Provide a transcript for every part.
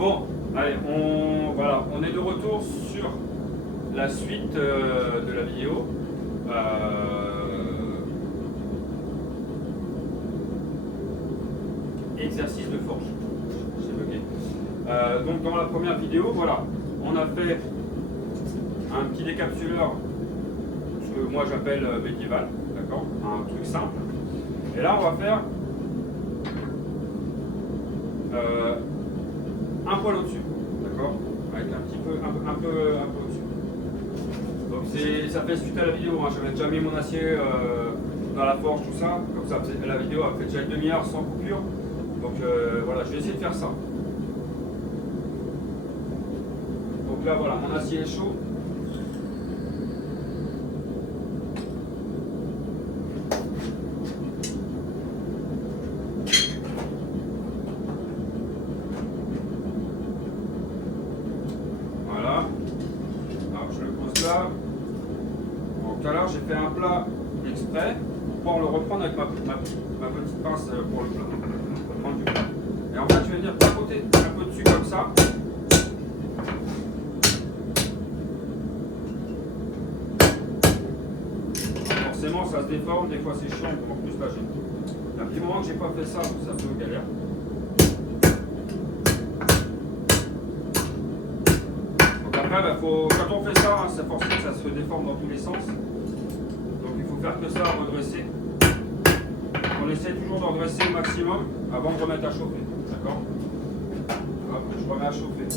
Bon, allez, on est de retour sur la suite de la vidéo. Exercice de forge. J'ai bugué. Donc dans la première vidéo, voilà, on a fait un petit décapsuleur, ce que moi j'appelle médiéval, d'accord, un truc simple. Et là, on va faire un poil au-dessus, d'accord, avec un peu au-dessus. Donc ça fait suite à la vidéo, hein. J'avais déjà mis mon acier dans la forge, tout ça, comme ça la vidéo a fait déjà une demi-heure sans coupure. Donc voilà, je vais essayer de faire ça. Donc là voilà, mon acier est chaud. Voilà. Alors je le pose là. Donc tout à l'heure j'ai fait un plat exprès pour pouvoir le reprendre avec ma petite pince pour le plat. Du plat. Et en fait je vais venir tapoter un peu dessus comme ça. Forcément ça se déforme, des fois c'est chiant, en plus là j'ai un petit moment que j'ai pas fait ça, c'est un peu galère. Donc après quand on fait ça, hein, c'est forcément que ça se déforme dans tous les sens. Donc il faut faire que ça, redresser. On essaie toujours de redresser au maximum avant de remettre à chauffer. D'accord? Je remets à chauffer.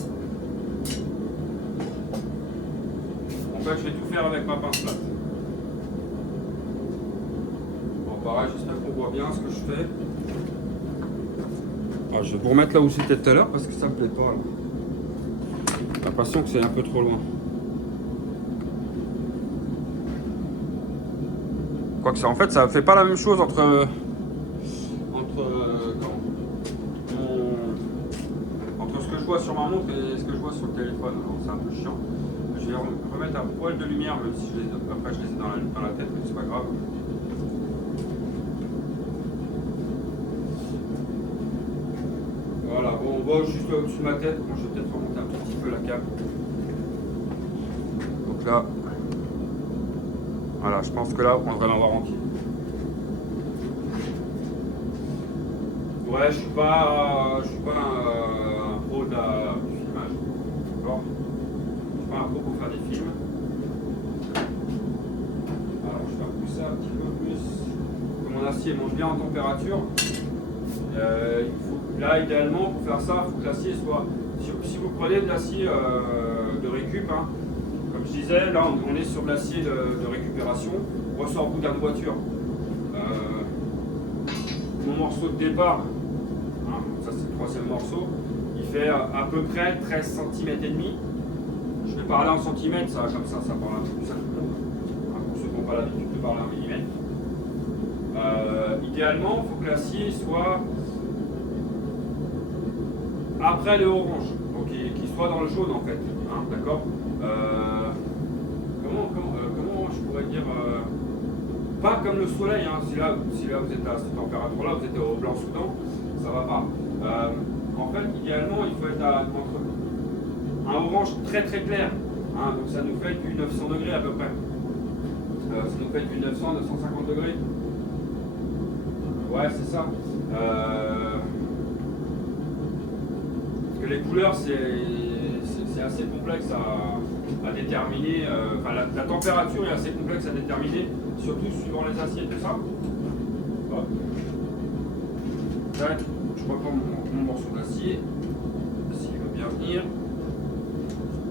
En fait, je vais tout faire avec ma pince plate. Bon, pareil, j'espère qu'on voit bien ce que je fais. Ah, je vais vous remettre là où c'était tout à l'heure parce que ça me plaît pas. J'ai l'impression que c'est un peu trop loin. Quoique ça, en fait, ça fait pas la même chose entre ce que je vois sur ma montre et ce que je vois sur le téléphone. Alors c'est un peu chiant. Je vais remettre un poil de lumière, même si après je les ai dans la tête, mais c'est pas grave. Voilà, bon, on voit juste au-dessus de ma tête. Bon, je vais peut-être remonter un petit peu la cape. Donc là, voilà, je pense que là, on devrait l'avoir entier. Ouais, je suis pas un pro de la filmage, d'accord. Je suis pas un pro pour faire des films. Alors, je vais repousser un petit peu plus. Comme mon acier monte bien en température, là, idéalement, pour faire ça, il faut que l'acier soit. Si vous prenez de l'acier de récup, hein, comme je disais, là, on est sur de l'acier de récupération, on ressort boudin de voiture. Mon morceau de départ, ça c'est le troisième morceau, il fait à peu près 13 cm et demi. Je vais parler en centimètres, ça, comme ça parle un peu plus à tout le monde. Pour ceux qui n'ont pas l'habitude de parler en millimètres. Idéalement, il faut que l'acier soit après le orange, donc qu'il soit dans le jaune en fait. Hein, d'accord. Comment je pourrais dire pas comme le soleil, hein. Si là vous êtes à cette température-là, vous êtes au blanc soudan, ça va pas. En fait, idéalement, il faut être entre un orange très très clair. Hein, donc ça nous fait du 900 degrés à peu près. Ça nous fait du 900-950 degrés. Ouais, c'est ça. Parce que les couleurs, c'est assez complexe à déterminer. Enfin, la température est assez complexe à déterminer, surtout suivant les aciers, tout ça. Hop. Tac, je reprends mon morceau d'acier, s'il veut bien venir.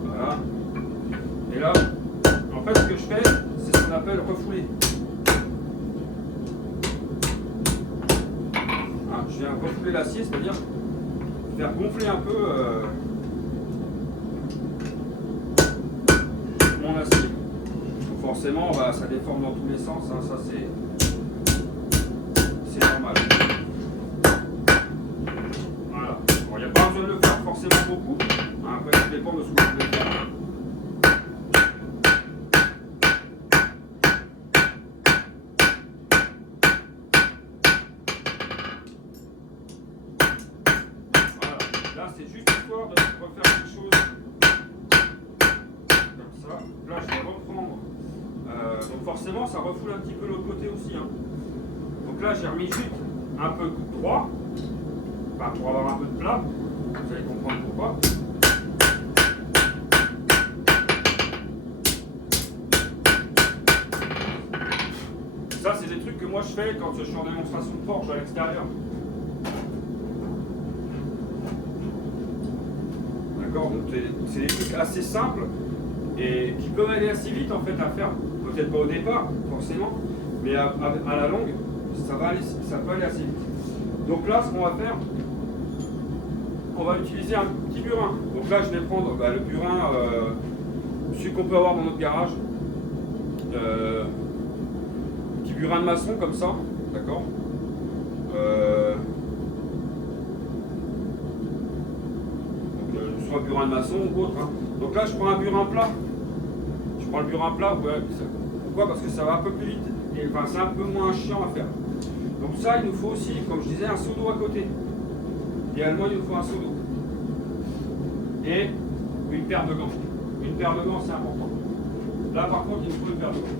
Voilà. Et là, en fait, ce que je fais, c'est ce qu'on appelle refouler. Hein, je viens refouler l'acier, c'est-à-dire faire gonfler un peu mon acier. Donc forcément, bah, ça déforme dans tous les sens, hein, ça c'est normal. Voilà. Bon, il n'y a pas besoin de le faire forcément beaucoup. Hein, après, ça dépend de ce que vous voulez faire. c'est juste histoire de refaire quelque chose comme ça. Là, je vais reprendre. Donc forcément, ça refoule un petit peu l'autre côté aussi. Hein. Donc là, j'ai remis juste un peu droit, enfin, pour avoir un peu de plat. Vous allez comprendre pourquoi. Ça, c'est des trucs que moi je fais quand je suis en démonstration de forge à l'extérieur. D'accord, donc c'est des trucs assez simples et qui peuvent aller assez vite en fait à faire. Peut-être pas au départ, forcément, mais à la longue, ça peut aller assez vite. Donc là, ce qu'on va faire, on va utiliser un petit burin. Donc là, je vais prendre le burin, celui qu'on peut avoir dans notre garage. Petit burin de maçon comme ça, d'accord. Soit burin de maçon ou autre. Hein. Donc là, je prends un burin plat. Je prends le burin plat. Ouais, pourquoi? Parce que ça va un peu plus vite. Et enfin, c'est un peu moins chiant à faire. Donc ça, il nous faut aussi, comme je disais, un seau d'eau à côté. Idéalement, il nous faut un seau d'eau. Et une paire de gants. Une paire de gants, c'est important. Là, par contre, il nous faut une paire de gants.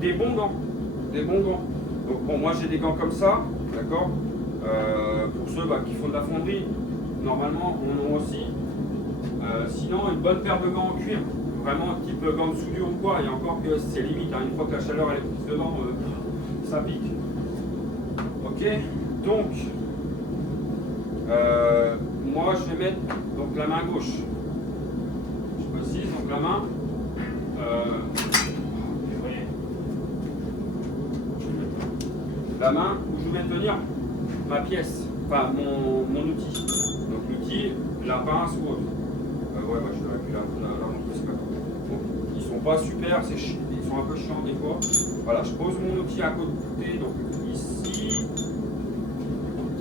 Des bons gants. Des bons gants. Donc bon, moi j'ai des gants comme ça, d'accord. Pour ceux qui font de la fonderie, normalement on en a aussi. Sinon, une bonne paire de gants en cuir, vraiment type gants de soudure ou quoi, et encore que c'est limite, hein, une fois que la chaleur elle est prise dedans, ça pique. Ok, donc moi je vais mettre donc la main gauche. Je précise, donc la main. La main où je vais tenir ma pièce, enfin mon outil. Donc l'outil, la pince ou autre. Ouais, je l'aurais pu la montrer, c'est pas grave. Donc, ils sont pas super, ils sont un peu chiants des fois. Voilà, je pose mon outil à côté, donc ici.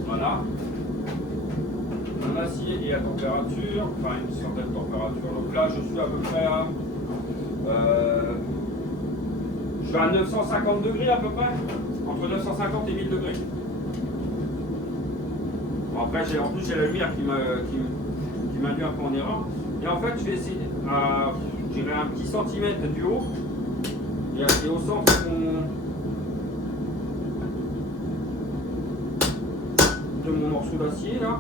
Voilà. Mon acier est à température, enfin une certaine température. Donc là, je suis à peu près à. Je suis à 950 degrés à peu près. Entre 950 et 1000 degrés. Bon, après, en plus, j'ai la lumière qui m'induit un peu en erreur. Et en fait, je vais essayer à, je dirais, un petit centimètre du haut. Et au centre de mon morceau d'acier, là,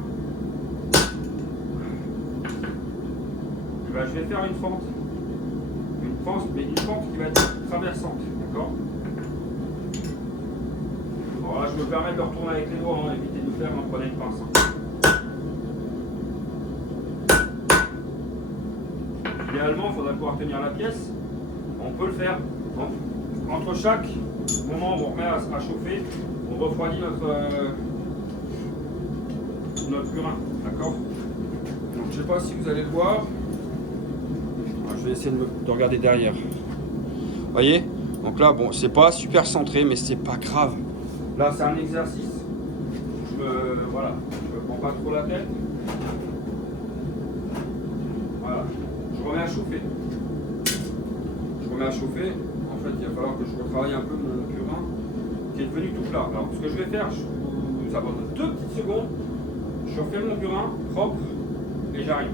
et ben, je vais faire une fente. Mais une fente qui va être traversante. D'accord? Voilà, je me permets de le retourner avec les doigts, hein, évitez de le faire en prenant une pince. Hein. Idéalement, il faudra pouvoir tenir la pièce. On peut le faire. Entre chaque moment où on remet à chauffer, on refroidit notre burin. D'accord? Donc, je ne sais pas si vous allez le voir. Je vais essayer de regarder derrière. Vous voyez? Donc là, bon, c'est pas super centré, mais c'est pas grave. Là, c'est un exercice. Je me prends pas trop la tête. Voilà. Je remets à chauffer. En fait, il va falloir que je retravaille un peu mon burin qui est devenu tout plat. Alors, ce que je vais faire, je vous abandonne 2 petites secondes. Je refais mon burin propre et j'arrive.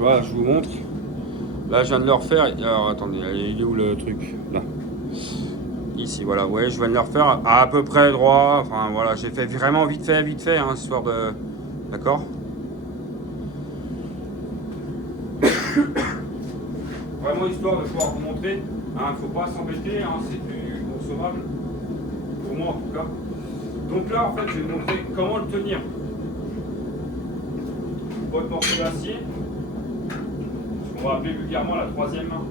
Voilà, je vous montre. Là, je viens de le refaire. Alors, attendez, il est où le truc? Là. Ici, voilà. Ouais, je viens de le refaire à peu près droit. Enfin, voilà, j'ai fait vraiment vite fait, hein, histoire de... D'accord. vraiment histoire de pouvoir vous montrer. Il ne faut pas s'embêter, c'est du consommable, pour moi en tout cas. Donc là, en fait, je vais vous montrer comment le tenir. Votre morceau d'acier, ce qu'on va appeler vulgairement la troisième main.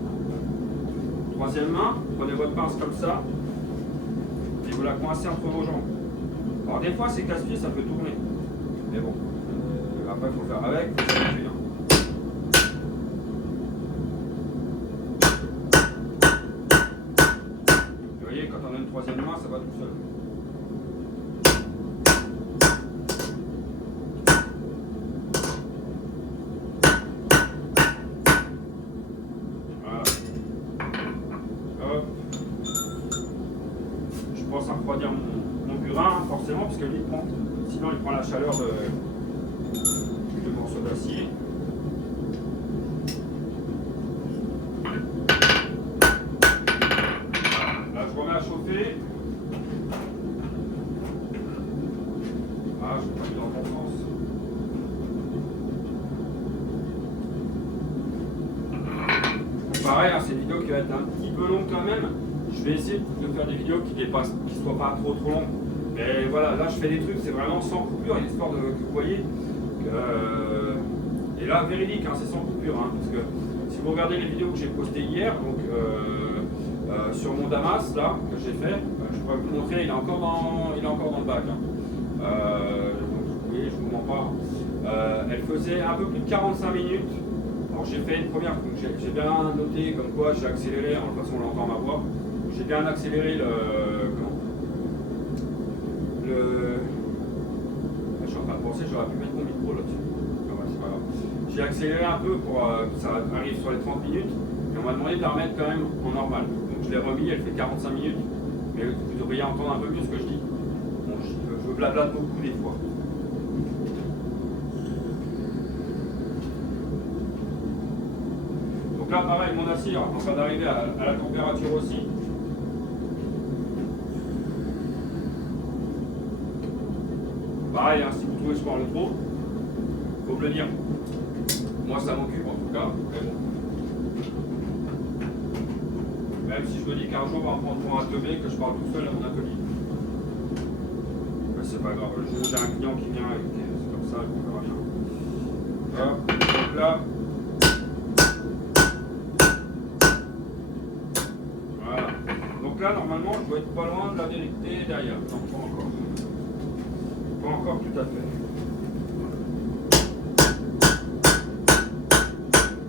Troisième main, prenez votre pince comme ça, et vous la coincez entre vos jambes. Alors des fois, c'est casse-pied, ça peut tourner. Mais bon, après, il faut faire avec, il faut s'habituer. Vous voyez, quand on a une troisième main, ça va tout seul. À refroidir mon burin forcément parce que lui sinon il prend la chaleur du morceau d'acier. Là je remets à chauffer. Ah, je vais pas dans le bon sens. Pareil, c'est une vidéo qui va être un petit peu longue quand même. Je vais essayer de faire des vidéos qui ne soient pas trop longues. Mais voilà, là je fais des trucs, c'est vraiment sans coupure, histoire que vous voyez. Et là, véridique, c'est sans coupure. Parce que si vous regardez les vidéos que j'ai postées hier, donc sur mon Damas, là, que j'ai fait, je pourrais vous montrer, il est encore dans le bac. Donc vous voyez, je ne vous mens pas. Elle faisait un peu plus de 45 minutes. Alors j'ai fait une première, j'ai bien noté comme quoi j'ai accéléré, de toute façon on l'entend ma voix. J'ai bien accéléré je suis en train de penser, j'aurais pu mettre mon micro là-dessus. C'est pas grave. J'ai accéléré un peu pour que ça arrive sur les 30 minutes. Et on m'a demandé de la remettre quand même en normal. Donc je l'ai remis, elle fait 45 minutes. Mais vous devriez entendre un peu mieux ce que je dis. Bon, je blablate beaucoup des fois. Donc là, pareil, mon acier est en train d'arriver à la température aussi. Pareil, si vous trouvez que je parle trop, il faut me le dire. Moi, ça m'occupe en tout cas. Mais bon. Même si je me dis qu'un jour, on va me prendre pour un teubé, que je parle tout seul à mon atelier. Mais c'est pas grave. Le jour où j'ai un client qui vient, c'est comme ça, on verra bien. Hop, donc là. Voilà. Donc là, normalement, je dois être pas loin de la vérité derrière. Non, pas encore. Pas encore tout à fait.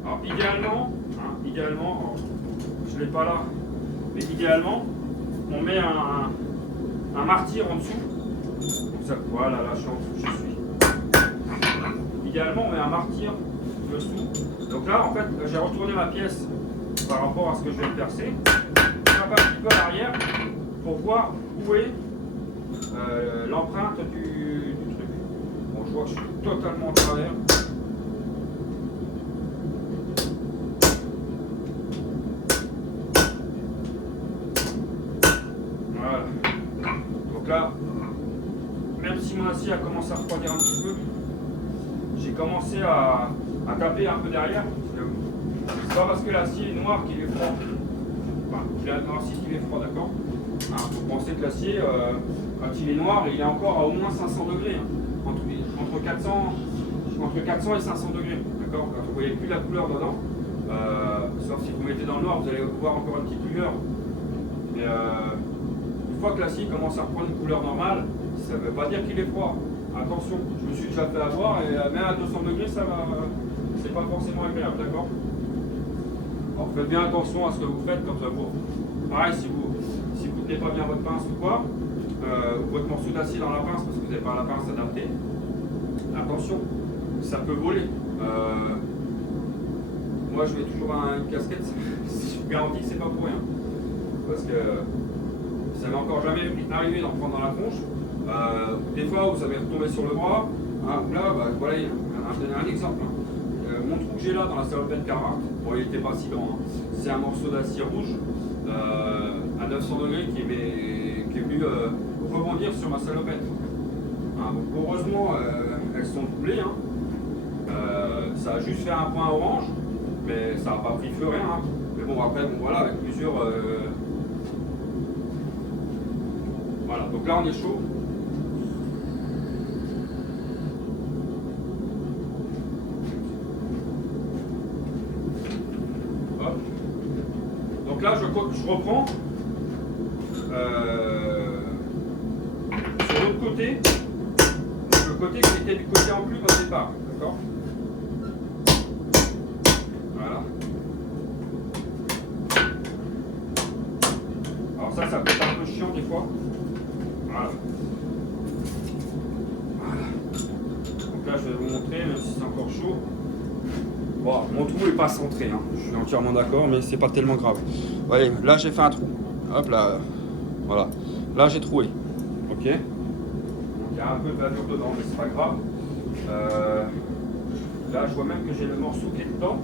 Alors idéalement, alors, je ne l'ai pas là, mais idéalement, on met un martyr en dessous. Donc ça, voilà, là je suis en dessous, je suis. Idéalement, on met un martyr dessous. Donc là, en fait, j'ai retourné ma pièce par rapport à ce que je vais percer. Je tape un petit peu à l'arrière pour voir où est l'empreinte du truc. Bon, je vois que je suis totalement en travers. Voilà. Donc là, même si mon acier a commencé à refroidir un petit peu, j'ai commencé à taper un peu derrière. C'est pas parce que l'acier est noir qu'il est froid. Enfin, il est noir si il est froid, d'accord. Vous pensez que l'acier, quand il est noir, il est encore à au moins 500 degrés. Entre 400 et 500 degrés. D'accord. Quand vous ne voyez plus la couleur dedans, sauf si vous mettez dans le noir, vous allez voir encore une petite lueur. Mais une fois que l'acier commence à reprendre une couleur normale, ça ne veut pas dire qu'il est froid. Attention, je me suis déjà fait avoir et même à 200 degrés, ça va, c'est pas forcément agréable, d'accord. Alors faites bien attention à ce que vous faites comme ça. Pareil, si vous ne tenez pas bien votre pince ou quoi, ou votre morceau d'acier dans la pince parce que vous n'avez pas la pince adaptée, attention, ça peut voler. Moi je mets toujours une casquette, je vous garantis que c'est pas pour rien. Parce que ça m'est encore jamais arrivé d'en prendre dans la tronche. Des fois vous avez retombé sur le bras, là, voilà, je vais donner un exemple. Mon trou que j'ai là dans la salopette Carhartt, bon il n'était pas si grand, c'est un morceau d'acier rouge à 900 degrés qui est venu rebondir sur ma salopette. Donc heureusement elles sont doublées, ça a juste fait un point orange, mais ça n'a pas pris feu, rien. Hein. Mais bon, après, bon, voilà, avec plusieurs. Voilà, donc là, on est chaud. Hop. Donc là, je reprends. Sur l'autre côté, le côté qui était du côté en plume au départ, d'accord? Voilà. Alors ça peut être un peu chiant des fois. Voilà. Voilà. Donc là, je vais vous montrer, même si c'est encore chaud. Bon, mon trou n'est pas centré, hein. Je suis entièrement d'accord, mais c'est pas tellement grave. Vous voyez, là j'ai fait un trou. Hop là, voilà. Là j'ai troué. Ok. Donc il y a un peu de bavure dedans, mais c'est pas grave. Là je vois même que j'ai le morceau qui est dedans.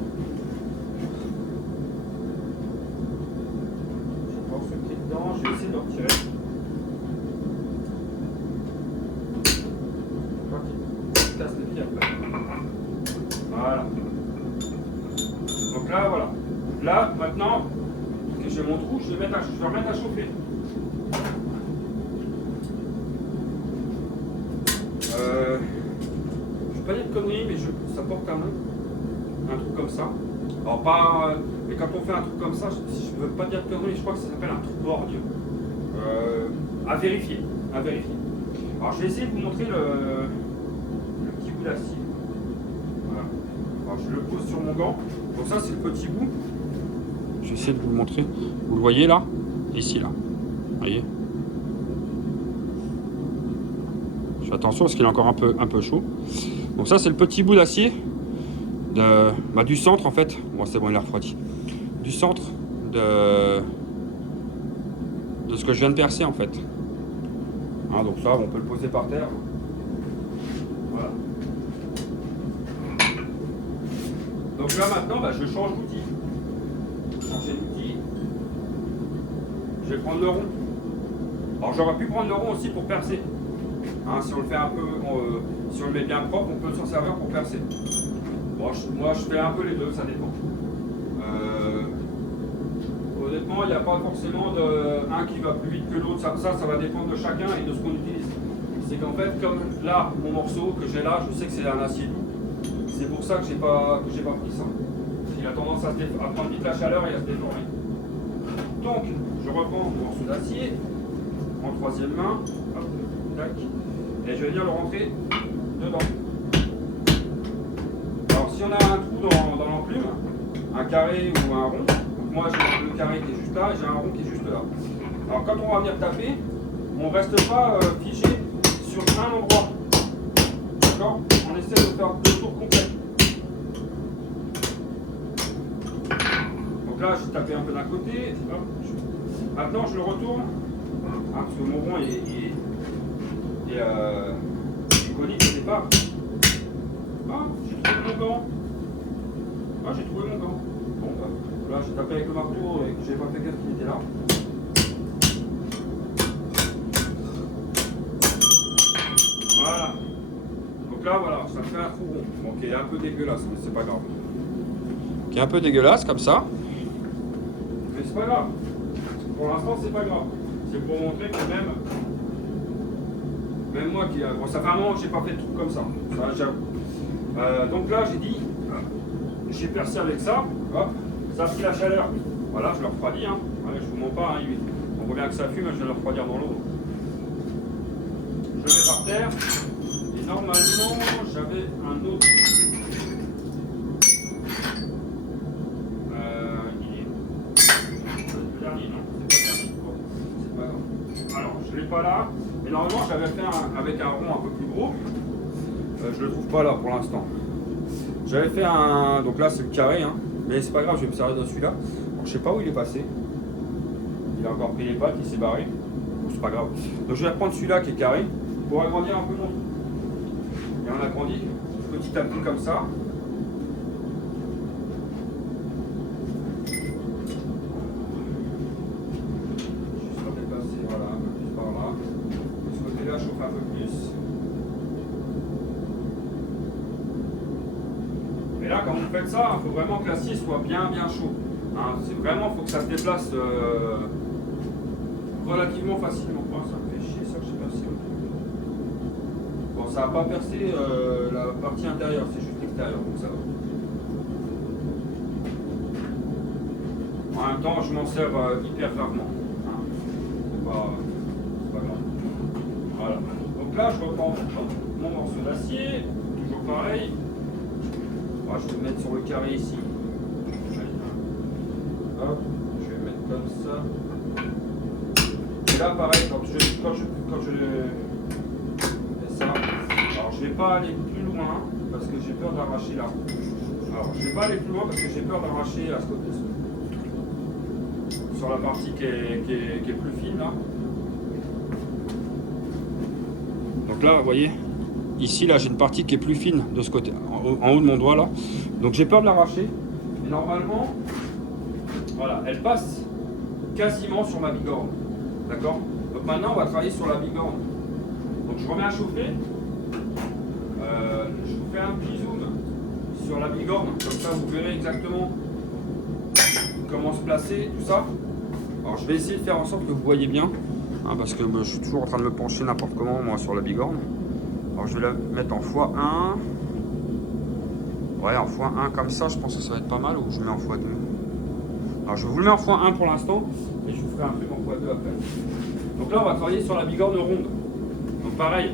J'ai le morceau qui est dedans, je vais essayer de le retirer. Je crois qu'il casse les pieds après. Voilà. Donc là, voilà. Là, maintenant que j'ai mon trou, je vais remettre à chauffer. Je ne vais pas dire de conneries, mais ça porte un nom. Un truc comme ça. Alors pas. Mais quand on fait un truc comme ça, je ne veux pas dire de conneries, je crois que ça s'appelle un trou borgne. À vérifier. À vérifier. Alors je vais essayer de vous montrer le petit bout d'acier. Voilà. Alors je le pose sur mon gant. Donc ça c'est le petit bout. Je vais essayer de vous le montrer. Vous le voyez là? Ici là. Vous voyez? Je fais attention parce qu'il est encore un peu chaud. Donc ça c'est le petit bout d'acier du centre en fait. Bon c'est bon, il est refroidi. Du centre de ce que je viens de percer en fait. Hein, donc ça on peut le poser par terre. Voilà. Donc là maintenant je change d'outil. Changer d'outil. Je vais prendre le rond. Alors j'aurais pu prendre le rond aussi pour percer. Hein, si on le fait un peu, si on le met bien propre, on peut s'en servir pour percer. Bon, moi je fais un peu les deux, ça dépend. Honnêtement, il n'y a pas forcément un qui va plus vite que l'autre. Ça va dépendre de chacun et de ce qu'on utilise. C'est qu'en fait, comme là, mon morceau que j'ai là, je sais que c'est un acier doux. C'est pour ça que j'ai pas pris ça. Il a tendance à prendre vite la chaleur et à se déformer. Donc, je reprends mon morceau d'acier en troisième main. Hop, tac. Et je vais venir le rentrer dedans. Alors si on a un trou dans l'enclume, un carré ou un rond, donc moi j'ai le carré qui est juste là et j'ai un rond qui est juste là. Alors quand on va venir taper, on ne reste pas figé sur un endroit. D'accord? On essaie de faire deux tours complets. Donc là j'ai tapé un peu d'un côté. Hop. Maintenant je le retourne. Parce que mon rond est conique au départ. Ah, j'ai trouvé mon gant. Ah, j'ai trouvé mon gant. Bon, là, j'ai tapé avec le marteau et que j'ai pas fait gaffe qu'il était là. Voilà. Donc là, voilà, ça fait un trou rond. Bon, qui est un peu dégueulasse, mais c'est pas grave. Qui est un peu dégueulasse comme ça. Mais c'est pas grave. Pour l'instant, c'est pas grave. C'est pour montrer que même moi qui. Bon, ça fait un moment que j'ai pas fait de trucs comme ça. Donc là, j'ai dit, j'ai percé avec ça. Hop, ça a pris la chaleur. Voilà, je le refroidis. Hein. Ouais, je vous mens pas. Hein, on voit bien que ça fume, je vais le refroidir dans l'eau. Je le mets par terre. Et normalement, j'avais un autre. Le dernier, non, c'est pas le dernier. Bon, c'est pas grave. Alors, je ne l'ai pas là. Mais normalement, j'avais fait avec un rond un peu plus gros. Je le trouve pas là pour l'instant. J'avais fait un. Donc là, c'est le carré. Hein. Mais c'est pas grave, je vais me servir de celui-là. Je sais pas où il est passé. Il a encore pris les pattes, il s'est barré. Bon, c'est pas grave. Donc je vais reprendre celui-là qui est carré pour agrandir un peu mon trou. Et on agrandit petit à petit comme ça. Un peu plus. Et là, quand vous faites ça, il faut vraiment que l'acier soit bien chaud. Hein, c'est vraiment, il faut que ça se déplace relativement facilement. Oh, ça me fait chier ça que j'ai percé. Bon, ça n'a pas percé la partie intérieure, c'est juste l'extérieur, donc ça va. En même temps, je m'en sers hyper rarement. Hein. C'est pas grave. Voilà. Donc là, je reprends mon morceau d'acier, toujours pareil. Alors, je vais le mettre sur le carré ici. Hop, je vais le mettre comme ça. Et là, pareil, quand je fais ça, alors je ne vais pas aller plus loin parce que j'ai peur d'arracher là. Alors, je ne vais pas aller plus loin parce que j'ai peur d'arracher à ce côté. Sur la partie qui est plus fine là. Donc là, vous voyez, ici là j'ai une partie qui est plus fine de ce côté, en haut de mon doigt là. Donc j'ai peur de l'arracher. Mais normalement, voilà, elle passe quasiment sur ma bigorne. D'accord? Donc maintenant on va travailler sur la bigorne. Donc je remets à chauffer. Je vous fais un petit zoom sur la bigorne, comme ça vous verrez exactement comment se placer, tout ça. Alors je vais essayer de faire en sorte que vous voyez bien, hein, parce que je suis toujours en train de me pencher n'importe comment moi sur la bigorne. Alors je vais la mettre en x1. Ouais, en x1 comme ça, je pense que ça va être pas mal, ou je mets en x2. Alors je vous le mets en x1 pour l'instant, et je vous ferai un truc en x2 après. Donc là on va travailler sur la bigorne ronde. Donc pareil,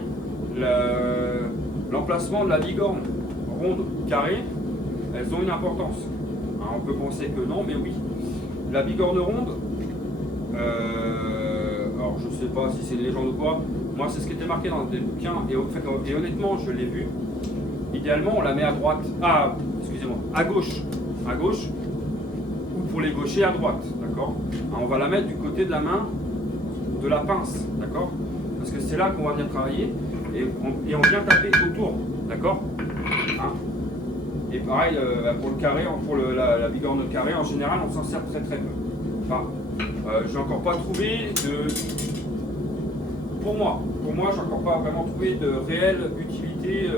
l'emplacement de la bigorne ronde carrée, elles ont une importance. Hein, on peut penser que non, mais oui. La bigorne ronde, alors je sais pas si c'est une légende ou pas, moi c'est ce qui était marqué dans des bouquins, et honnêtement je l'ai vu. Idéalement on la met à droite, excusez-moi, à gauche, ou pour les gauchers à droite, d'accord. On va la mettre du côté de la main de la pince, d'accord, parce que c'est là qu'on va venir travailler, et on vient taper autour, d'accord. Hein. Et pareil, pour le carré, pour la bigorne carré, en général, on s'en sert très peu. Enfin, j'ai encore pas trouvé de... Pour moi, j'ai encore pas vraiment trouvé de réelle utilité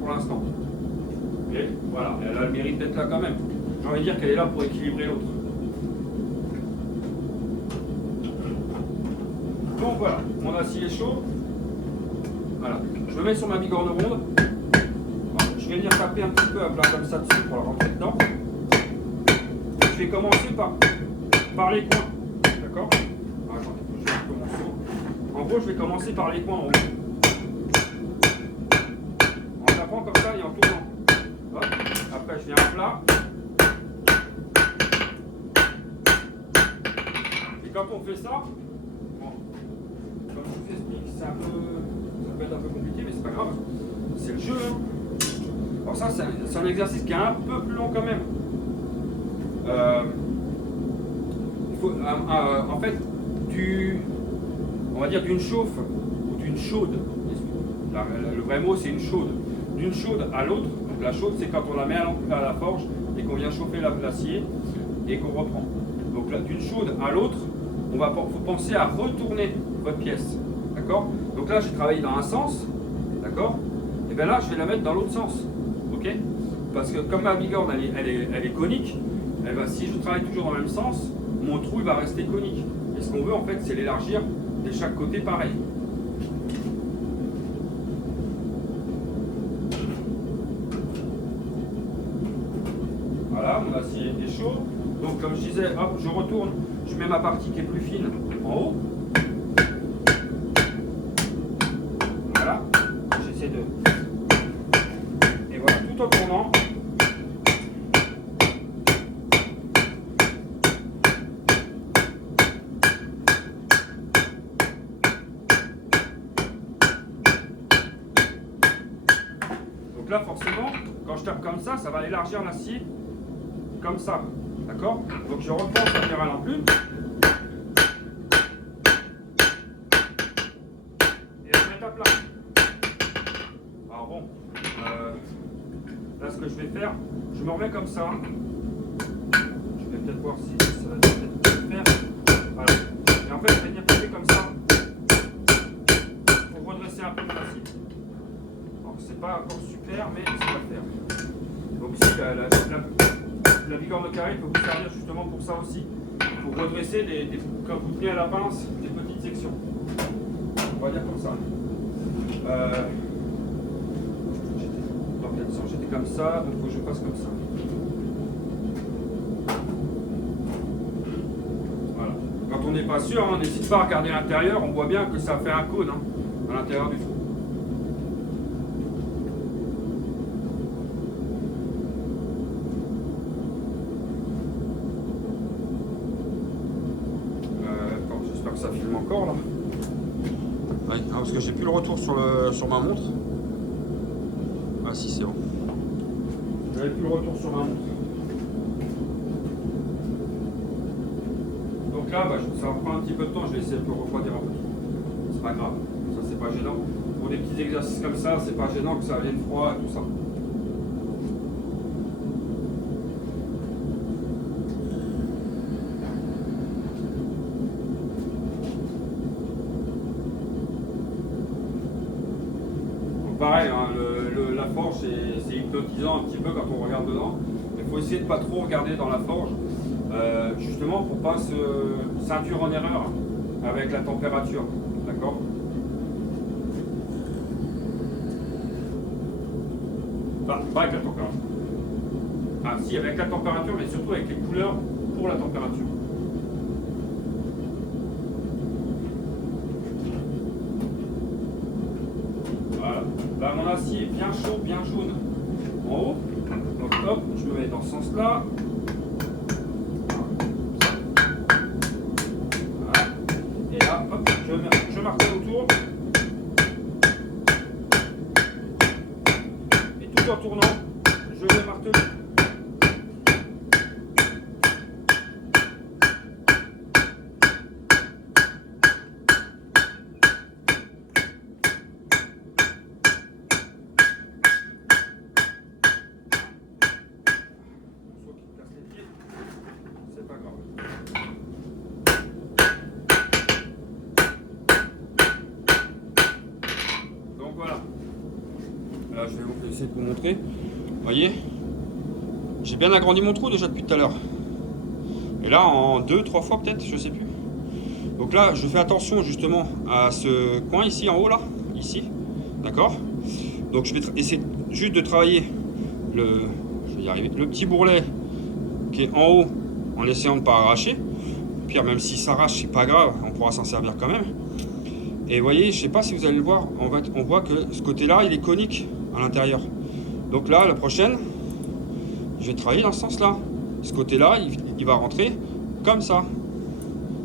pour l'instant. Mais voilà, elle a le mérite d'être là quand même. J'ai envie de dire qu'elle est là pour équilibrer l'autre. Donc voilà, mon acier est chaud. Voilà, je me mets sur ma bigorne ronde. Je vais venir taper un petit peu à plat comme ça dessus pour la rentrer dedans. Je vais commencer par les coins. D'accord? Attendez, je vais un peu mon seau. En gros, je vais commencer par les coins en haut. En tapant comme ça et en tournant. Hop. Après, je viens à plat. Et quand on fait ça, bon, comme je vous explique, ça peut être un peu compliqué, mais c'est pas grave. C'est le jeu, hein. Alors ça, c'est un exercice qui est un peu plus long quand même. Il faut, en fait, on va dire d'une chauffe ou d'une chaude. Le vrai mot, c'est une chaude. D'une chaude à l'autre. Donc la chaude, c'est quand on la met à la forge et qu'on vient chauffer l'acier et qu'on reprend. Donc d'une chaude à l'autre, faut penser à retourner votre pièce. D'accord? Donc là, j'ai travaillé dans un sens. D'accord? Et bien là, je vais la mettre dans l'autre sens. Ok? Parce que comme ma bigorne elle est conique, si je travaille toujours dans le même sens, mon trou il va rester conique. Et ce qu'on veut en fait, c'est l'élargir de chaque côté pareil. Voilà, mon acier est chaud. Donc comme je disais, hop, je retourne, je mets ma partie qui est plus fine en haut. Voilà, j'essaie de... Et voilà, tout en tournant. Donc là, forcément, quand je tape comme ça va élargir l'acier comme ça. D'accord? Donc je reprends sa spirale en plus. Et je mets à plat. Alors bon, là ce que je vais faire, je me remets comme ça. Je vais peut-être voir si ça va peut-être faire. Voilà. Et en fait, je vais venir taper comme ça pour redresser un peu mon acier. Alors c'est pas encore super, mais ça va le faire. Donc ici, ça aussi. Pour redresser, quand vous tenez à la pince, des petites sections. On va dire comme ça. J'étais comme ça, donc il faut que je fasse comme ça. Voilà. Quand on n'est pas sûr, on n'hésite pas à regarder l'intérieur, on voit bien que ça fait un cône à l'intérieur du trou. J'espère que ça filme encore là. Ouais, parce que j'ai plus le retour sur ma montre. Ah si, c'est bon. J'avais plus le retour sur ma montre. Donc là, ça va prendre un petit peu de temps, je vais essayer de me refroidir un peu. C'est pas grave, ça c'est pas gênant. Pour des petits exercices comme ça, c'est pas gênant que ça vienne froid et tout ça. Donc pareil, hein, la forge c'est hypnotisant un petit peu quand on regarde dedans. Il faut essayer de pas trop regarder dans la forge. Justement pour pas se ceinture en erreur avec la température, d'accord? Enfin, pas avec la température. Ah si, avec la température, mais surtout avec les couleurs pour la température. Voilà. Là mon acier est bien chaud, bien jaune en haut. Donc hop, je me mets dans ce sens-là. Hop, je martèle autour. Et tout en tournant, je vais marteler. C'est pas grave. Voilà. Là, je vais essayer de vous montrer. Vous voyez, j'ai bien agrandi mon trou déjà depuis tout à l'heure. Et là, en 2-3 fois peut-être, je sais plus. Donc là, je fais attention justement à ce coin ici, en haut là, ici. D'accord? Donc je vais essayer juste de travailler je vais y arriver, le petit bourrelet qui est en haut, en essayant de ne pas arracher. Pire, même si ça arrache, c'est pas grave, on pourra s'en servir quand même. Et vous voyez, je ne sais pas si vous allez le voir, on voit que ce côté-là, il est conique à l'intérieur. Donc là, la prochaine, je vais travailler dans ce sens-là. Ce côté-là, il va rentrer comme ça.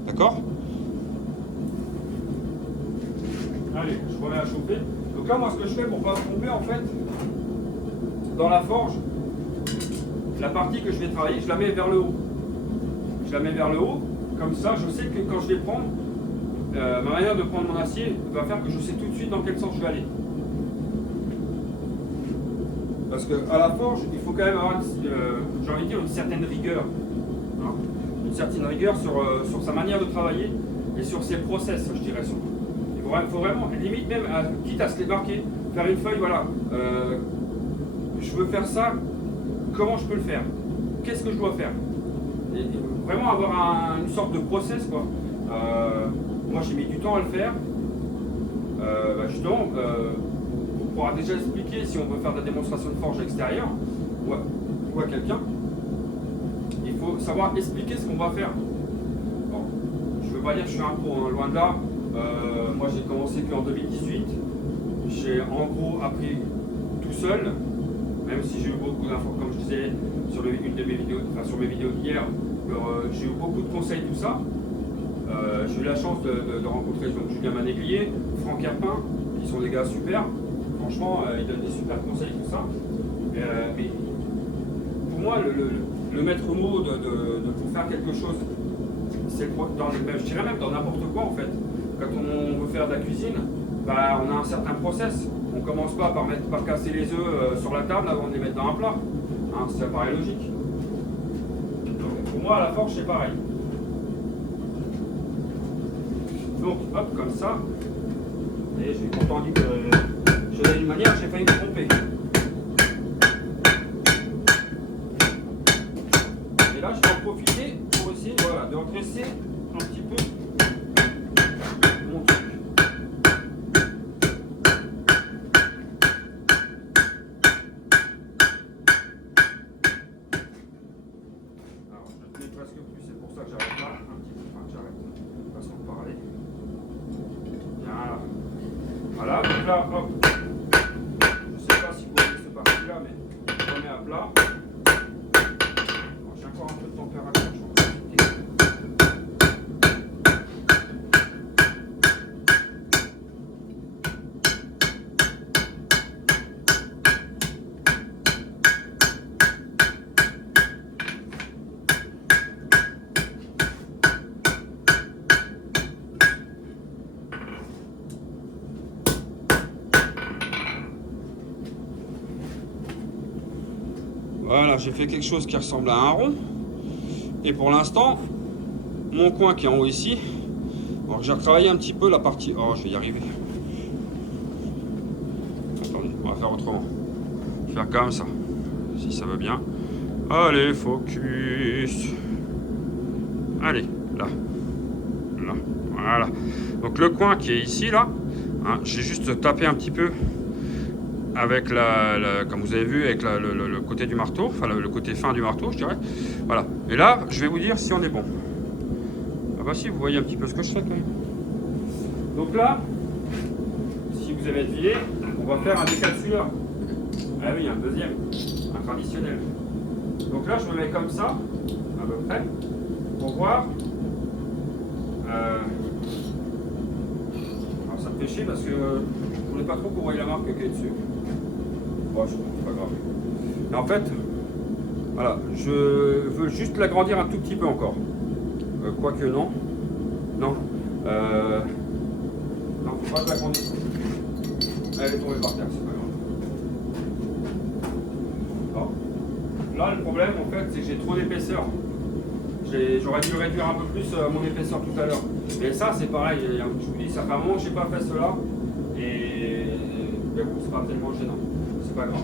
D'accord? Allez, je remets à chauffer. Donc là, moi, ce que je fais pour ne pas me tromper, en fait, dans la forge, la partie que je vais travailler, je la mets vers le haut. Je la mets vers le haut, comme ça, je sais que quand je vais prendre, ma manière de prendre mon acier va faire que je sais tout de suite dans quel sens je vais aller. Parce qu'à la forge, il faut quand même avoir, j'ai envie de dire, une certaine rigueur. Hein, une certaine rigueur sur sa manière de travailler et sur ses process, je dirais. Il faut vraiment, limite même, quitte à se les marquer, faire une feuille, voilà. Je veux faire ça, comment je peux le faire? Qu'est-ce que je dois faire? Et vraiment avoir une sorte de process, quoi. Moi j'ai mis du temps à le faire. Justement, on pourra déjà expliquer si on veut faire de la démonstration de forge extérieure ou à quelqu'un. Il faut savoir expliquer ce qu'on va faire. Bon, je ne veux pas dire que je suis un pro, hein, loin de là. Moi j'ai commencé qu'en 2018. J'ai en gros appris tout seul, même si j'ai eu beaucoup d'infos, comme je disais sur une de mes vidéos, enfin sur mes vidéos d'hier, j'ai eu beaucoup de conseils, tout ça. J'ai eu la chance de rencontrer donc, Julien Manéglier, Franck Herpin, qui sont des gars super. Franchement, ils donnent des super conseils, tout ça. Mais pour moi, le maître mot pour faire quelque chose, c'est je dirais même dans n'importe quoi en fait. Quand on veut faire de la cuisine, bah, on a un certain process. On ne commence pas par casser les œufs sur la table avant de les mettre dans un plat. Hein, ça paraît logique. Donc, pour moi, à la forge, c'est pareil. Donc, hop, comme ça. Et j'ai pourtant dit que j'avais une manière, j'ai failli me tromper. Et là, je vais en profiter pour essayer voilà, de redresser un petit peu mon truc. Alors, je ne mets presque plus, c'est pour ça que j'arrête là. Un petit peu, enfin, j'arrête. Façon de parler. Voilà. Voilà, donc là, hop. Je ne sais pas si vous voyez cette partie-là, mais je remets à plat. J'ai encore un peu de température, je vais en profiter. Voilà, j'ai fait quelque chose qui ressemble à un rond. Et pour l'instant, mon coin qui est en haut ici, alors j'ai retravaillé un petit peu la partie... Oh, je vais y arriver. Attendez, on va faire autrement. Je vais faire comme ça, si ça va bien. Allez, focus. Allez, là. Là, voilà. Donc le coin qui est ici, là, hein, j'ai juste tapé un petit peu avec comme vous avez vu, avec le côté du marteau, enfin le côté fin du marteau, je dirais. Voilà. Et là, je vais vous dire si on est bon. Ah bah si, vous voyez un petit peu ce que je fais quand même. Donc là, si vous avez deviné, on va faire un décapsuleur. Ah oui, un deuxième, un traditionnel. Donc là, je me mets comme ça, à peu près, pour voir. Alors ça me fait chier parce que je voulais pas trop qu'on voie la marque qui est dessus. Bon, je trouve que c'est pas grave. Mais en fait, voilà, je veux juste l'agrandir un tout petit peu encore. Quoique non. Non. Non, faut pas l'agrandir. Elle est tombée par terre, c'est pas grave. Alors, là, le problème, en fait, c'est que j'ai trop d'épaisseur. J'aurais dû réduire un peu plus mon épaisseur tout à l'heure. Mais ça, c'est pareil. Je vous dis, ça fait un moment que je n'ai pas fait cela. Mais bon, c'est pas tellement gênant. C'est pas grave.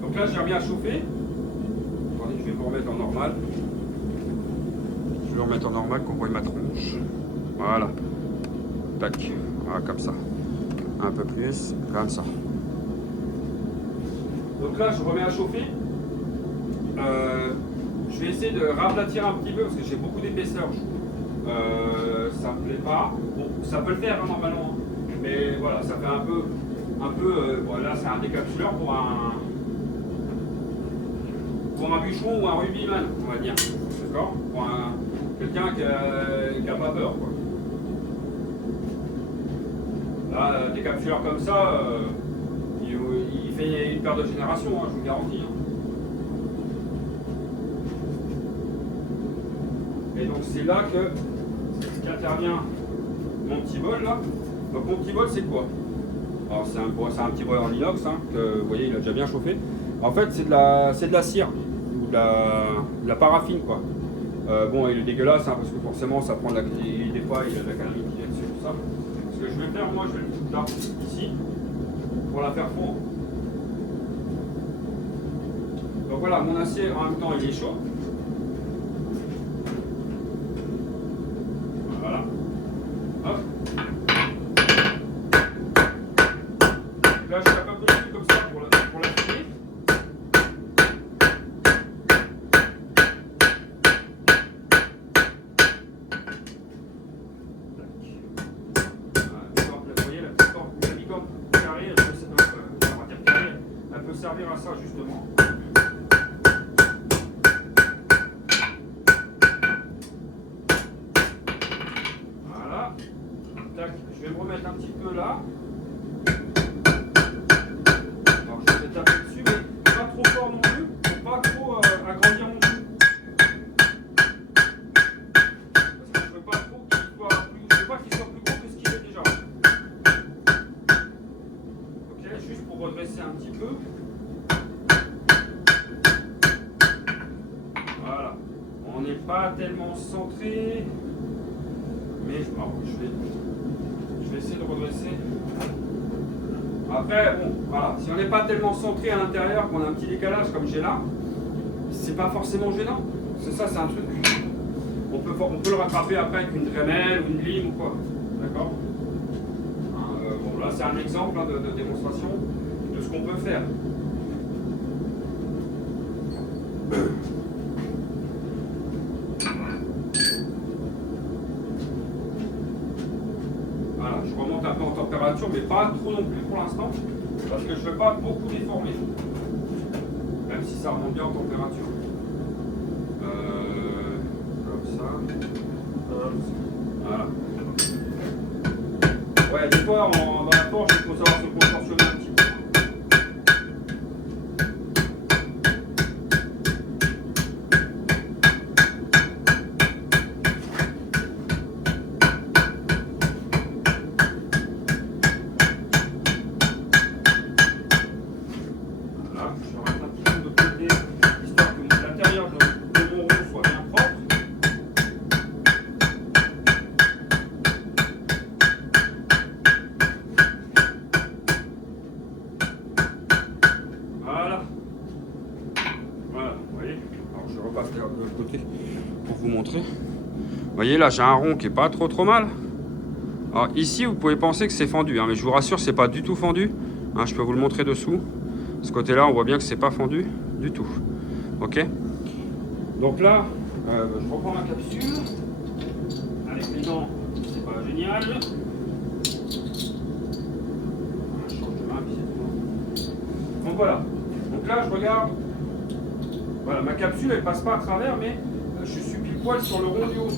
Donc là, j'ai remis à chauffer. Attendez, je vais me remettre en normal. Je vais remettre en normal qu'on voit ma tronche. Voilà. Tac. Voilà, comme ça. Un peu plus, comme ça. Donc là, je remets à chauffer. Je vais essayer de raplatir un petit peu parce que j'ai beaucoup d'épaisseur. Ça me plaît pas. Bon, ça peut le faire hein, normalement, mais voilà, ça fait un peu. Bon, là, c'est un décapsuleur pour un bûcheron ou un rugbyman, on va dire. D'accord. Pour quelqu'un qui a pas peur, quoi. Là, un décapsuleur comme ça, il fait une paire de générations, hein, je vous le garantis. Hein. Et donc c'est là qu'intervient mon petit bol là. Donc mon petit bol c'est quoi? Alors c'est un petit bol en inox, hein, que vous voyez il a déjà bien chauffé. En fait c'est de la cire, ou de la paraffine quoi. Bon il est dégueulasse hein, parce que forcément ça prend des fois il y a de la calamite qui vient dessus, tout ça. Ce que je vais faire moi je vais le foutre là, ici, pour la faire fondre. Donc voilà, mon acier en même temps il est chaud. Voilà. Hop. Là je tape un peu dessus comme ça pour la finir. Vous voyez la licorne carrée, elle peut servir à ça justement. Je vais me remettre un petit peu là. Alors je vais taper dessus, mais pas trop fort non plus, pour pas trop agrandir mon trou. Parce que je veux pas trop qu'il soit plus, je veux pas qu'il soit plus gros que ce qu'il est déjà. Ok, juste pour redresser un petit peu. Voilà. On n'est pas tellement centré, mais je vais essayer de redresser. Après, bon, voilà, si on n'est pas tellement centré à l'intérieur, qu'on a un petit décalage comme j'ai là, c'est pas forcément gênant. C'est ça, c'est un truc. On peut le rattraper après avec une Dremel ou une lime ou quoi. D'accord. Bon, là, c'est un exemple hein, de démonstration de ce qu'on peut faire. Voilà, je remonte un peu en température, mais pas trop non plus pour l'instant, parce que je ne veux pas beaucoup déformer, même si ça remonte bien en température. Comme ça. Voilà. Ouais, des fois, dans la forge, il faut savoir se contorsionner un petit peu. Pour vous montrer. Vous voyez là, j'ai un rond qui est pas trop mal. Alors ici, vous pouvez penser que c'est fendu, hein, mais je vous rassure, c'est pas du tout fendu. Hein, je peux vous le montrer dessous. Ce côté-là, on voit bien que c'est pas fendu du tout. Ok. Donc là, je reprends ma capsule avec les dents. C'est pas génial. Je change de main, puis c'est tout. Donc voilà. Donc là, je regarde. Voilà, ma capsule, elle passe pas à travers, mais je suis pile poil sur le rond du haut.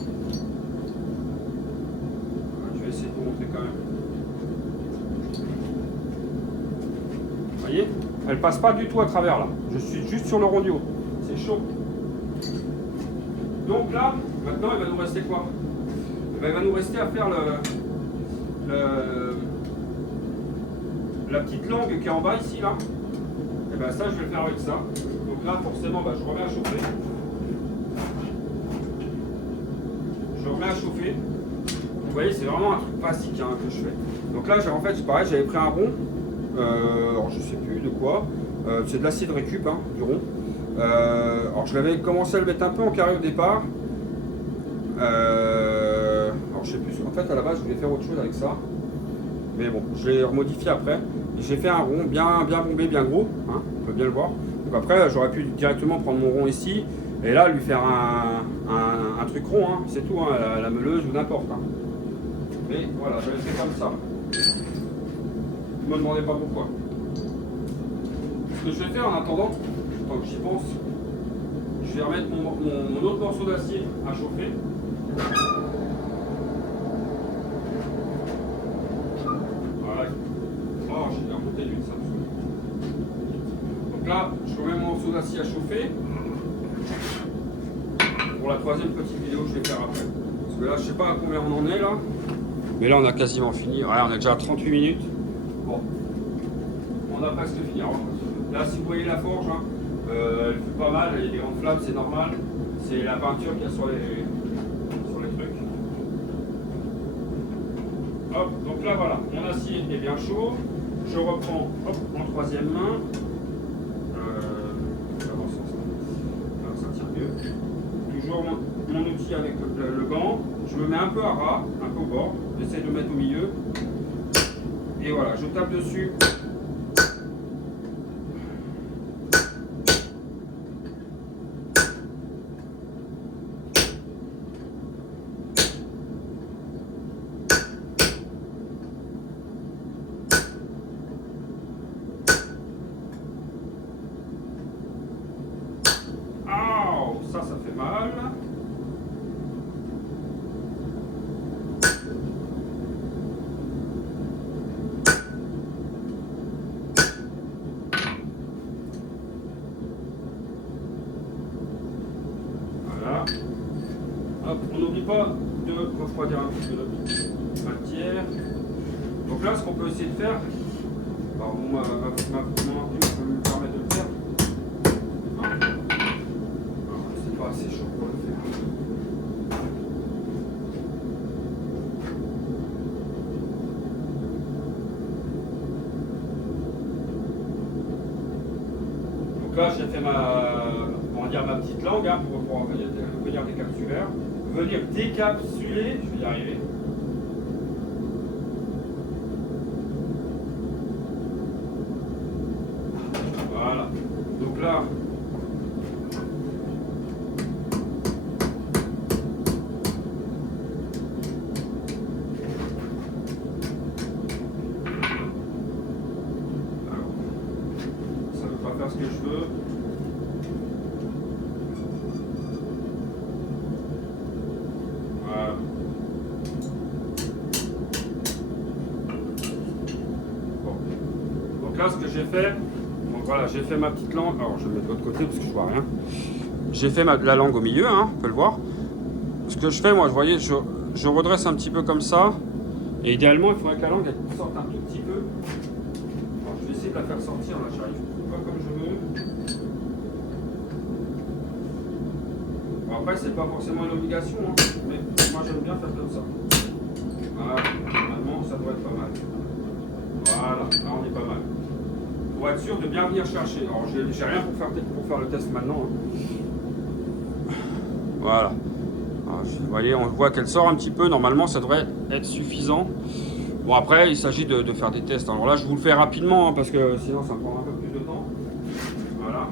Je vais essayer de vous montrer quand même. Vous voyez, elle passe pas du tout à travers là. Je suis juste sur le rond du haut. C'est chaud. Donc là, maintenant, il va nous rester quoi? Il va nous rester à faire la petite langue qui est en bas ici là. Et bien ça, je vais le faire avec ça. Donc là, forcément, je remets à chauffer. Je remets à chauffer. Vous voyez, c'est vraiment un truc basique hein, que je fais. Donc là, en fait, pareil, j'avais pris un rond. Alors, je sais plus de quoi. C'est de l'acide récup, hein, du rond. Alors, je l'avais commencé à le mettre un peu en carré au départ. Alors, je sais plus. En fait, à la base, je voulais faire autre chose avec ça. Mais bon, je l'ai remodifié après. J'ai fait un rond bien bombé, bien gros. Hein, on peut bien le voir. Donc après, j'aurais pu directement prendre mon rond ici et là lui faire un truc rond, hein, c'est tout, hein, la meuleuse ou n'importe. Hein. Mais voilà, j'avais fait comme ça. Ne me demandez pas pourquoi. Ce que je vais faire en attendant, tant que j'y pense, je vais remettre mon autre morceau d'acier à chauffer. Voilà. Oh, j'ai bien monté l'huile, ça me saoule. Donc là, je remets mon morceau d'acier à chauffer. Pour la troisième petite vidéo que je vais faire après. Parce que là, je sais pas à combien on en est là. Mais là, on a quasiment fini. Ouais, on est déjà à 38 minutes. Bon. On a presque fini. Alors, là, si vous voyez la forge, hein, elle fait pas mal. Il y a des grandes flammes, c'est normal. C'est la peinture qu'il y a sur les trucs. Hop, donc là, voilà. Mon acier est bien chaud. Je reprends en troisième main. Ça tient mieux. Toujours mon outil avec le gant. Je me mets un peu à ras, un peu au bord. J'essaie de le mettre au milieu. Et voilà, je tape dessus. Ça fait mal. Voilà. Hop, on n'oublie pas de refroidir un petit peu la matière. Donc là, ce qu'on peut essayer de faire, alors ma tenue peut me permettre de le faire. C'est pas assez chaud pour le faire. Donc là, j'ai fait on va dire ma petite langue hein, pour venir décapsulaire. Venir décapsuler, je vais y arriver. Voilà. Donc là, ça ne veut pas faire ce que je veux. Voilà. Bon. Donc là, ce que j'ai fait, donc voilà, j'ai fait ma petite langue. Alors, je vais mettre de l'autre côté parce que je vois rien. J'ai fait la langue au milieu, hein, on peut le voir. Ce que je fais, moi, vous voyez, je redresse un petit peu comme ça. Et idéalement, il faudrait que la langue elle sorte un tout petit peu. Alors, je vais essayer de la faire sortir, là, j'arrive pas comme je veux. Bon, après, c'est pas forcément une obligation, hein, mais moi j'aime bien faire comme ça. Voilà, normalement, ça doit être pas mal. Voilà, là on est pas mal. Pour être sûr de bien venir chercher. Alors, j'ai rien pour faire le test maintenant. Hein. Voilà. Alors, vous voyez, on voit qu'elle sort un petit peu. Normalement, ça devrait être suffisant. Bon, après, il s'agit de faire des tests. Alors là, je vous le fais rapidement, hein, parce que sinon, ça me prendra un peu plus de temps. Voilà.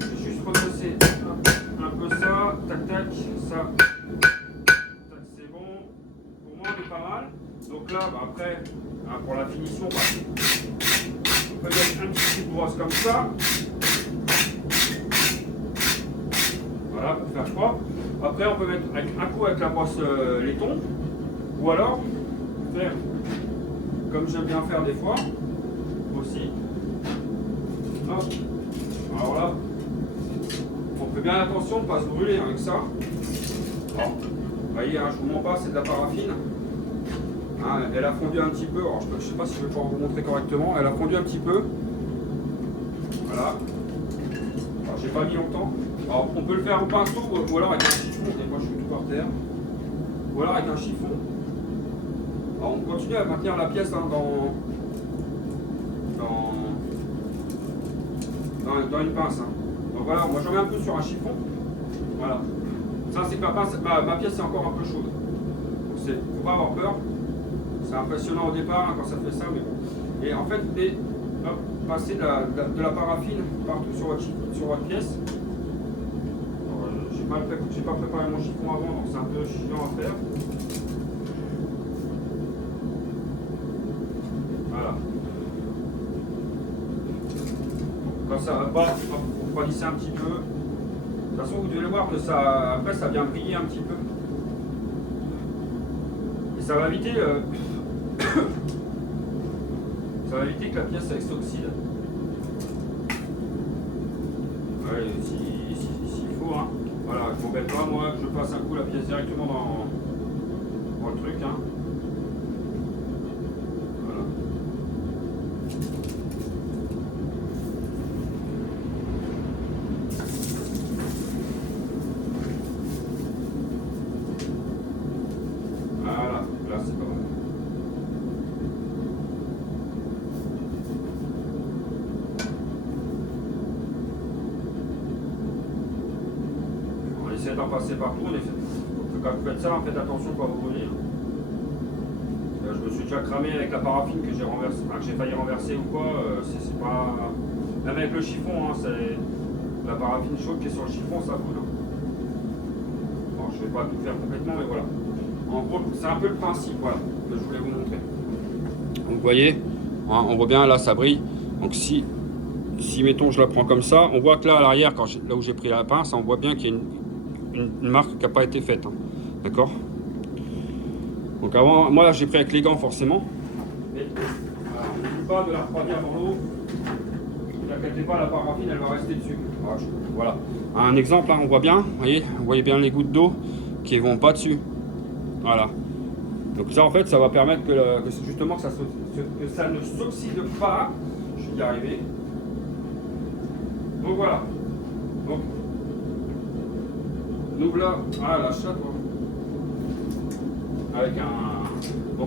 Je vais juste redresser un peu ça. Tac, tac. Ça. Tac, c'est bon. Pour moi, on est pas mal. Donc là, bah, après, hein, pour la finition, on peut mettre un petit coup de brosse comme ça. Voilà, pour faire propre. Après, on peut mettre un coup avec la brosse laiton. Ou alors, faire comme j'aime bien faire des fois aussi. Hop. Alors là, on fait bien attention de ne pas se brûler avec ça. Alors, vous voyez, hein, je vous mens pas, c'est de la paraffine. Hein, elle a fondu un petit peu. Alors, je ne sais pas si je vais pouvoir vous montrer correctement. Elle a fondu un petit peu. Voilà. Alors, j'ai pas mis longtemps. Alors, on peut le faire au pinceau ou alors avec un chiffon. Et moi, je suis tout par terre. Ou alors avec un chiffon. Alors, on continue à maintenir la pièce hein, dans une pince. Hein. Donc voilà, moi j'en mets un peu sur un chiffon. Voilà. Ça c'est que ma pièce est encore un peu chaude. Donc faut pas avoir peur. C'est impressionnant au départ hein, quand ça fait ça, mais bon. Et en fait, vous devez passer de la paraffine partout sur votre pièce. J'ai pas préparé mon chiffon avant, donc c'est un peu chiant à faire. Voilà. Quand ça va pas, on va lisser un petit peu. De toute façon, vous devez le voir que ça, après, ça vient briller un petit peu. Et ça va éviter, ça va éviter que la pièce s'oxyde. Ouais, s'il faut, hein. Voilà, je m'embête pas, moi, je passe un coup la pièce directement dans le truc, hein. D'en passer partout, quand vous faites ça, faites attention quand vous brûlez. Je me suis déjà cramé avec la paraffine que j'ai renversé, enfin, que j'ai failli renverser ou quoi, c'est pas. Même avec le chiffon, hein, c'est la paraffine chaude qui est sur le chiffon, ça brûle. Hein. Bon, je vais pas tout faire complètement, mais voilà. En gros, c'est un peu le principe voilà, que je voulais vous montrer. Donc vous voyez, hein, on voit bien là ça brille. Donc si mettons je la prends comme ça, on voit que là à l'arrière, là où j'ai pris la pince, on voit bien qu'il y a une marque qui n'a pas été faite. Hein. D'accord. Donc avant, moi là j'ai pris avec les gants forcément. Mais voilà, on n'oublie pas de la refroidir dans l'eau. Ne t'inquiétez pas, la paraffine elle va rester dessus. Voilà. Un exemple, hein, on voit bien, vous voyez bien les gouttes d'eau qui ne vont pas dessus. Voilà. Donc ça en fait ça va permettre que justement que ça ne s'oxyde pas. Je vais y arriver. Donc voilà. Donc, nous voilà à la chatte avec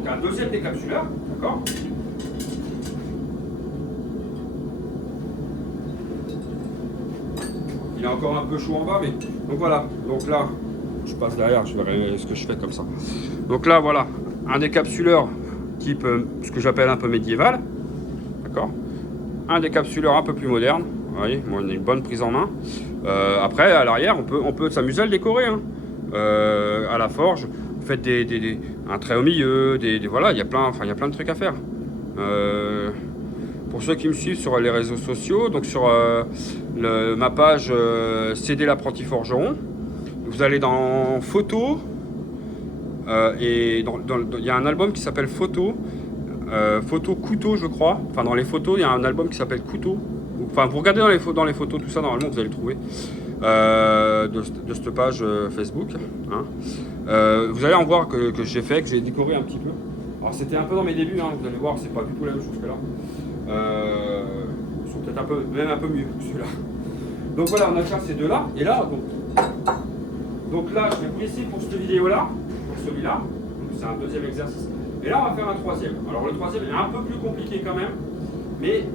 un deuxième décapsuleur, d'accord. est encore un peu chaud en bas, mais donc voilà. Donc là, je passe derrière, je verrai ce que je fais comme ça. Donc là, voilà, un décapsuleur type, ce que j'appelle un peu médiéval, d'accord. Un décapsuleur un peu plus moderne. Vous voyez, on a une bonne prise en main. Après, à l'arrière, on peut s'amuser à le décorer. Hein. À la forge, vous faites un trait au milieu, voilà, il y a plein de trucs à faire. Pour ceux qui me suivent sur les réseaux sociaux, donc sur ma page CD l'apprenti forgeron, vous allez dans photos et il y a un album qui s'appelle Photo couteau, je crois. Enfin, dans les photos, il y a un album qui s'appelle Couteau. Enfin, vous regardez dans les photos, tout ça, normalement, vous allez le trouver de cette page Facebook. Hein. Vous allez en voir que j'ai fait, que j'ai décoré un petit peu. Alors, c'était un peu dans mes débuts, hein, vous allez voir, c'est pas du tout la même chose que là. Ils sont peut-être même un peu mieux que celui-là. Donc voilà, on a déjà ces deux-là. Et là, donc là, je vais vous laisser pour cette vidéo-là, pour celui-là. C'est un deuxième exercice. Et là, on va faire un troisième. Alors, le troisième est un peu plus compliqué quand même, mais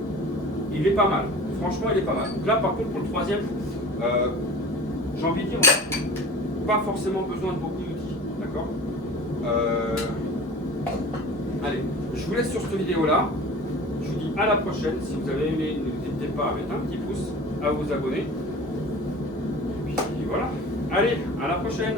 il est pas mal. Franchement, il est pas mal. Donc là, par contre, pour le troisième, j'ai envie de dire, on n'a pas forcément besoin de beaucoup d'outils. D'accord. Allez, je vous laisse sur cette vidéo-là. Je vous dis à la prochaine. Si vous avez aimé, n'hésitez pas à mettre un petit pouce, à vous abonner. Et puis voilà. Allez, à la prochaine.